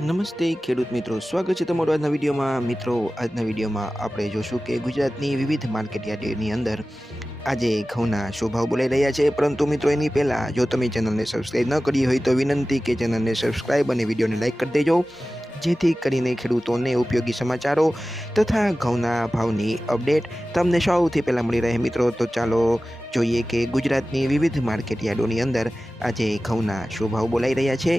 નમસ્તે ખેડૂત મિત્રો, સ્વાગત છે તમારું આજના વિડીયોમાં. મિત્રો, આજના વિડીયોમાં આપણે જોશું કે ગુજરાતની વિવિધ માર્કેટ યાર્ડની અંદર આજે ઘઉંના શું ભાવ બોલાઈ રહ્યા છે. પરંતુ મિત્રો, એની પહેલાં જો તમે ચેનલને સબસ્ક્રાઈબ ન કરી હોય તો વિનંતી કે ચેનલને સબસ્ક્રાઈબ અને વિડીયોને લાઇક કરી દેજો, જેથી કરીને ખેડૂતોને ઉપયોગી સમાચારો તથા ઘઉંના ભાવની અપડેટ તમને સૌથી પહેલાં મળી રહે. મિત્રો, તો ચાલો જોઈએ કે ગુજરાતની વિવિધ માર્કેટ યાર્ડોની અંદર આજે ઘઉંના શું ભાવ બોલાઈ રહ્યા છે.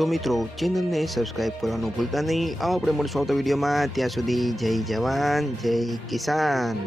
તો મિત્રો, ચેનલને સબસ્ક્રાઈબ કરવાનું ભૂલતા નહીં. આપણે મળશું આવતા વિડીયોમાં. ત્યાં સુધી જય જવાન, જય કિસાન.